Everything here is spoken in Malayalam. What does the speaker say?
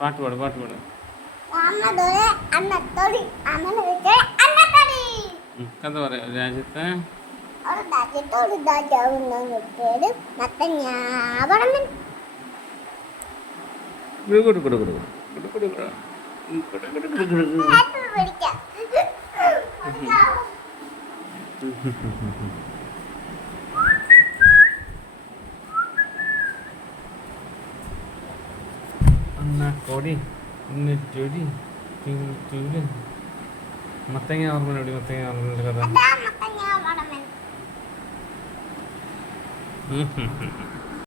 പാട്ട് പാട് പാട്ട് പാട്. കഥ പറയാം. രാജ്യത്തെ ഒരു രാജാവ് പേര് മത്തങ്ങാവടമൻ. കൊടി ചൊടി മത്തങ്ങ ഓർമ്മ മത്തങ്ങ ഓർമ്മ കഥ.